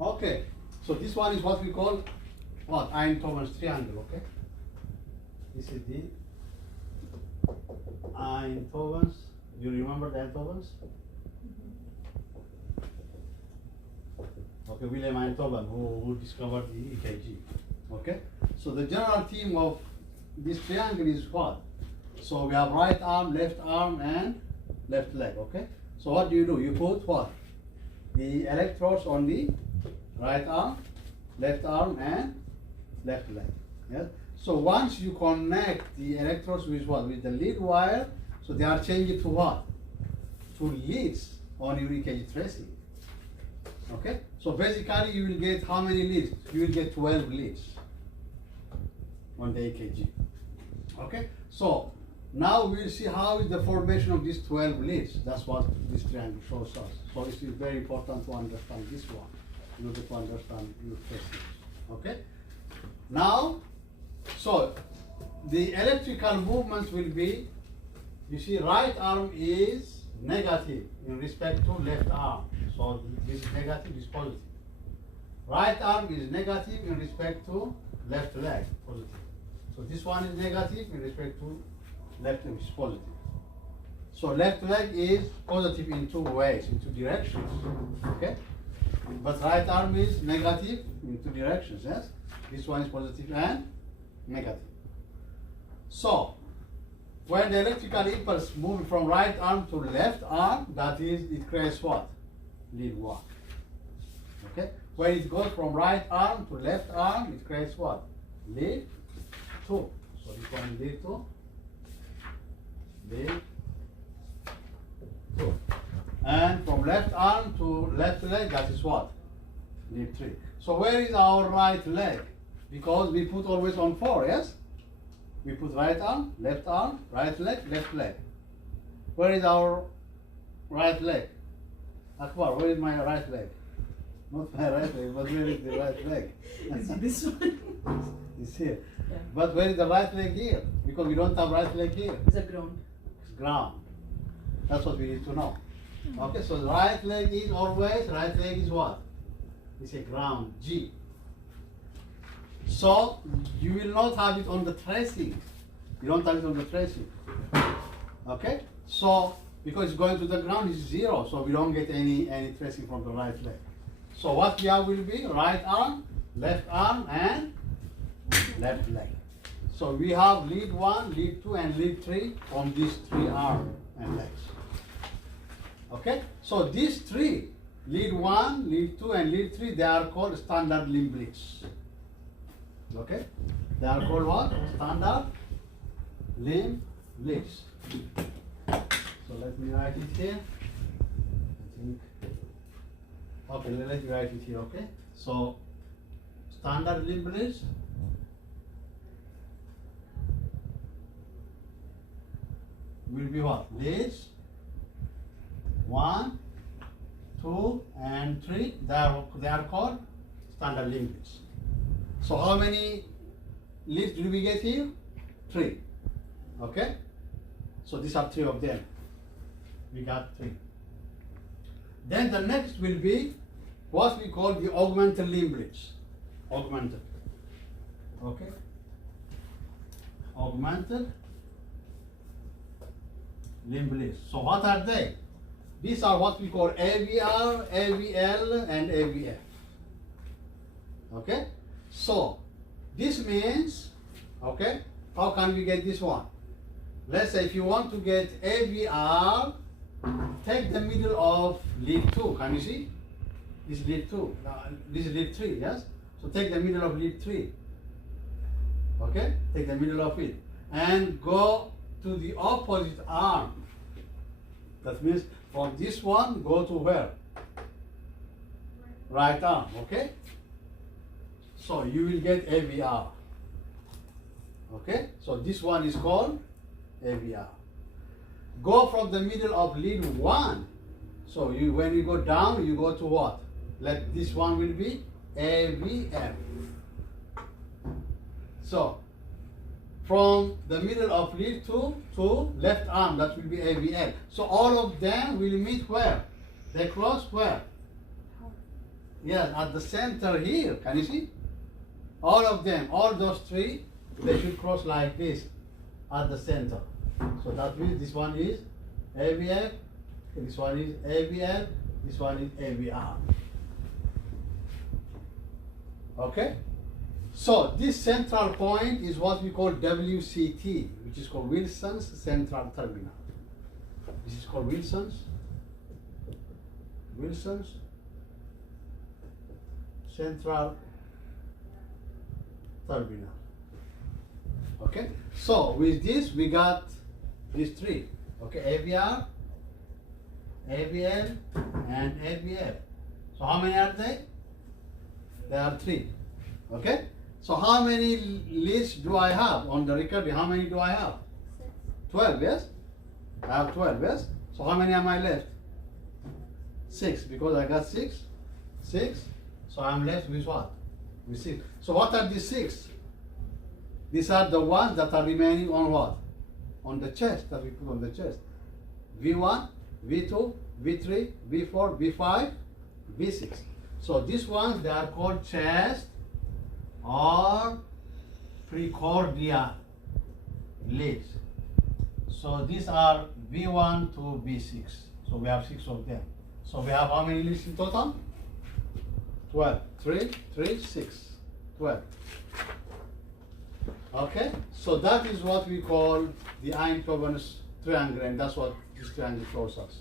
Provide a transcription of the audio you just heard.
Okay, so this one is what we call what? Einthoven's triangle, okay? This is the Einthoven's. You remember the Einthoven's? Okay, William Einthoven, who discovered the EKG. Okay, so the general theme of this triangle is what? So we have right arm, and left leg. Okay, so what do? You put what? The electrodes on the right arm, and left leg. Yes. So once you connect the electrodes with what? With the lead wire, so they are changed to what? To leads on your EKG tracing. Okay, so basically you will get how many leads? You will get 12 leads on the EKG. Okay, so now we'll see how is the formation of these 12 leads. That's what this triangle shows us. So it is very important to understand this one in order to understand your testing. Okay, now, so the electrical movements will be, you see, right arm is negative in respect to left arm. So this is negative, this is positive. Right arm is negative in respect to left leg, positive. So this one is negative in respect to left leg, which is positive. So left leg is positive in two ways, in two directions. Okay? But right arm is negative in two directions, yes? This one is positive and negative. So when the electrical impulse moves from right arm to left arm, that is, it creates what? Lead 1. Okay? When it goes from right arm to left arm, it creates what? Lead 2. So this one is lead 2. Lead 2. And from left arm to left leg, that is what? Lead 3. So where is our right leg? Because we put always on 4, yes? We put right arm, right leg, left leg. Where is our right leg? Akbar, where is my right leg? Not my right leg, but where is the right leg? Is it this one? It's here. Yeah. But where is the right leg here? Because we don't have right leg here. It's a ground. It's ground. That's what we need to know. Okay, so the right leg is always, right leg is what? It's a ground, G. So you will not have it on the tracing. You don't have it on the tracing. Okay? So because it's going to the ground is 0, so we don't get any tracing from the right leg. So what we have will be right arm, and left leg. So we have lead 1, lead 2, and lead 3 on these 3 arms and legs. Okay? So these 3, lead 1, lead 2, and lead 3, they are called standard limb leads. Okay? They are called what? Standard limb leads. So let me write it here. I think. Okay, let me write it here, okay? So standard limb leads will be what? Leads 1, 2, and 3. They are called standard limb leads. So how many leads do we get here? 3. Okay? So these are 3 of them. We got 3. Then the next will be what we call the augmented limb leads. Augmented. Okay? Augmented limb leads. So what are they? These are what we call AVR, AVL, and AVF. Okay? So this means, okay, how can we get this one? Let's say if you want to get AVR, take the middle of lead 2. Can you see? This is lead 2. This is lead 3, yes? So take the middle of lead 3. Okay? Take the middle of it. And go to the opposite arm. That means from this one, go to where? Right arm, okay? So you will get AVR. Okay? So this one is called AVR. Go from the middle of lead 1. So when you go down, you go to what? Like this one will be AVF. So from the middle of lead 2 to left arm, that will be AVL. So all of them will meet where? They cross where? Yes, at the center here. Can you see? All of them, all those three, they should cross like this at the center. So that means this one is AVF, this one is AVL, this one is AVR. Okay? So this central point is what we call WCT, which is called Wilson's Central Terminal. This is called Wilson's Central Terminal. Okay? So with this we got these three. Okay, AVR, AVL, and AVF. So how many are they? There are three. Okay? So how many lists do I have on the record? How many do I have? 12, yes? I have 12, yes? So how many am I left? 6, because I got 6. 6. So I'm left with what? With 6. So what are these 6? These are the ones that are remaining on what? On the chest, that we put on the chest. V1, V2, V3, V4, V5, V6. So these ones, they are called chest or precordia leads. So these are V1 to V6. So we have 6 of them. So we have how many leads in total? 12. 3, 3, 6. 12. Okay? So that is what we call the Einthoven's triangle, and that's what this triangle shows us.